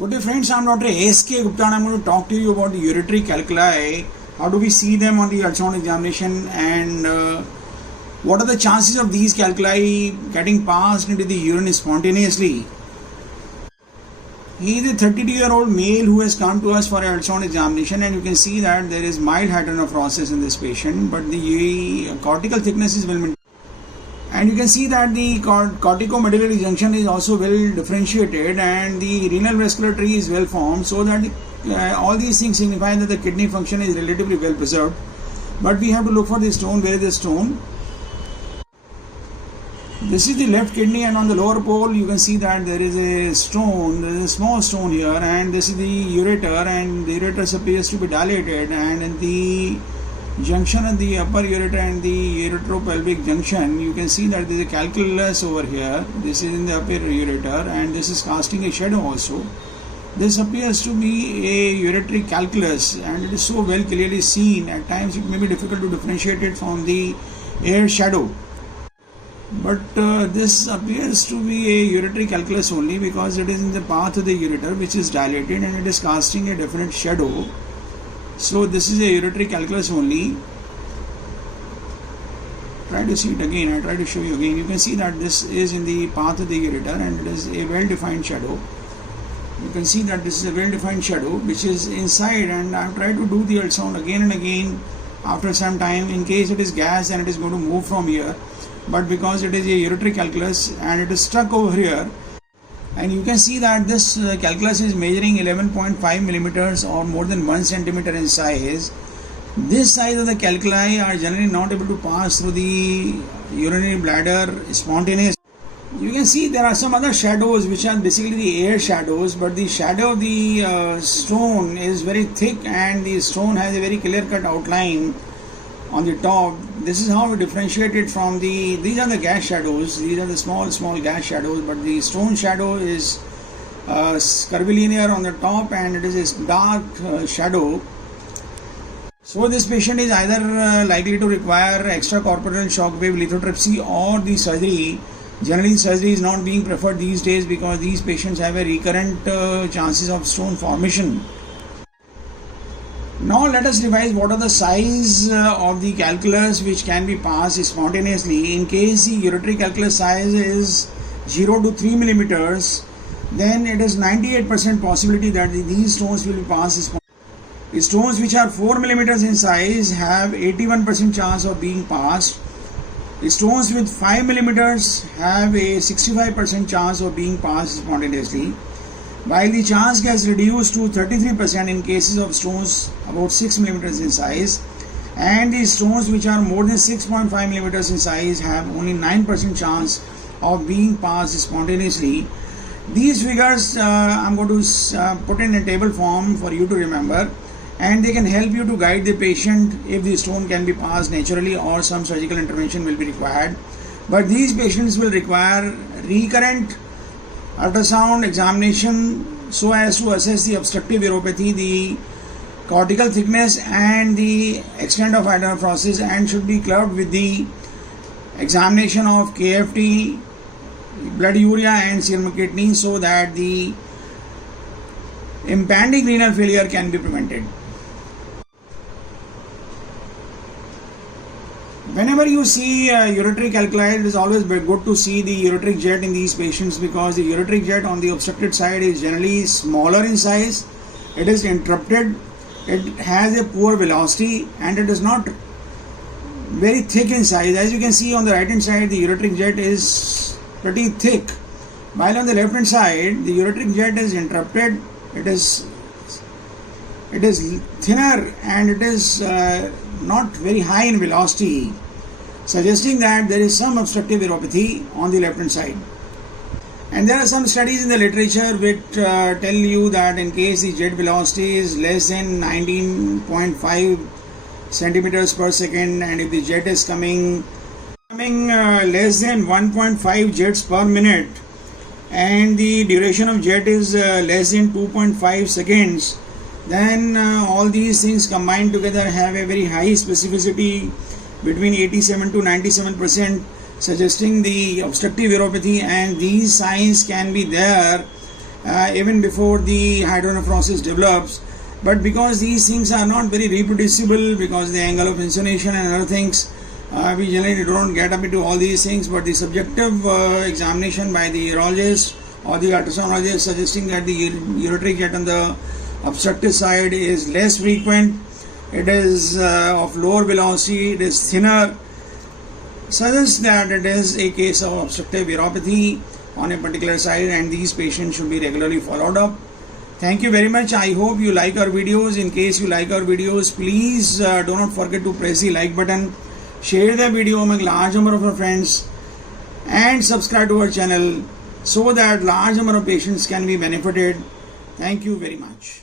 Good day friends, I am Dr. S.K. Gupta and I am going to talk to you about the uretary calculi. How do we see them on the ultrasound examination and what are the chances of these calculi getting passed into the urine spontaneously? He is a 32-year-old male who has come to us for an ultrasound examination, and you can see that there is mild hydronephrosis in this patient, but the cortical thickness is well maintained. And you can see that the corticomedullary junction is also well differentiated and the renal vascular tree is well formed, so that all these things signify that the kidney function is relatively well preserved. But we have to look for the stone. Where is the stone? This is the left kidney, and on the lower pole you can see that there is a stone, there is a small stone here, and this is the ureter, and the ureter appears to be dilated, and in the junction of the upper ureter and the uretropelvic junction, you can see that there is a calculus over here. This is in the upper ureter and this is casting a shadow also. This appears to be a uretary calculus and it is so well clearly seen. At times it may be difficult to differentiate it from the air shadow. But this appears to be a uretary calculus only because it is in the path of the ureter which is dilated and it is casting a definite shadow. So this is a uretary calculus only. Try to see it again. I try to show you again. You can see that this is in the path of the ureter and it is a well-defined shadow. You can see that this is a well-defined shadow which is inside, and I have tried to do the ultrasound again and again after some time in case it is gas and it is going to move from here. But because it is a uretary calculus and it is stuck over here, and you can see that this calculus is measuring 11.5 millimeters or more than 1 centimeter in size. This size of the calculi are generally not able to pass through the urinary bladder spontaneously. You can see there are some other shadows which are basically the air shadows, but the shadow of the stone is very thick and the stone has a very clear-cut outline on the top. This is how we differentiate it from these are the gas shadows. These are the small gas shadows, but the stone shadow is curvilinear on the top and it is a dark shadow. So this patient is either likely to require extracorporeal shock wave lithotripsy or the surgery. Generally surgery is not being preferred these days because these patients have a recurrent chances of stone formation. Now let us revise what are the size of the calculus which can be passed spontaneously. In case the uretary calculus size is 0 to 3 millimeters, then it is 98% possibility that these stones will be passed spontaneously. Stones which are 4 millimeters in size have 81% chance of being passed. Stones with 5 millimeters have a 65% chance of being passed spontaneously, while the chance gets reduced to 33% in cases of stones about 6 millimeters in size, and the stones which are more than 6.5 millimeters in size have only 9% chance of being passed spontaneously. These figures I am going to put in a table form for you to remember, and they can help you to guide the patient if the stone can be passed naturally or some surgical intervention will be required. But these patients will require recurrent ultrasound examination so as to assess the obstructive uropathy, the cortical thickness and the extent of hydronephrosis, and should be clubbed with the examination of KFT, blood urea and serum creatinine so that the impending renal failure can be prevented. Whenever you see uretary calculi, it is always good to see the ureteric jet in these patients because the ureteric jet on the obstructed side is generally smaller in size, it is interrupted, it has a poor velocity and it is not very thick in size. As you can see on the right hand side, the ureteric jet is pretty thick, while on the left hand side the ureteric jet is interrupted, it is thinner and it is not very high in velocity, suggesting that there is some obstructive uropathy on the left hand side. And there are some studies in the literature which tell you that in case the jet velocity is less than 19.5 centimeters per second, and if the jet is coming less than 1.5 jets per minute, and the duration of jet is less than 2.5 seconds, then all these things combined together have a very high specificity between 87 to 97%, suggesting the obstructive uropathy, and these signs can be there even before the hydronephrosis develops. But because these things are not very reproducible, because the angle of insonation and other things, we generally don't get up into all these things. But the subjective examination by the urologist or the ultrasonologist suggesting that the ureteric jet on the obstructive side is less frequent, it is of lower velocity, it is thinner, suggests that it is a case of obstructive uropathy on a particular side, and these patients should be regularly followed up. Thank you very much. I hope you like our videos. In case you like our videos, please do not forget to press the like button, share the video among large number of our friends, and subscribe to our channel so that large number of patients can be benefited. Thank you very much.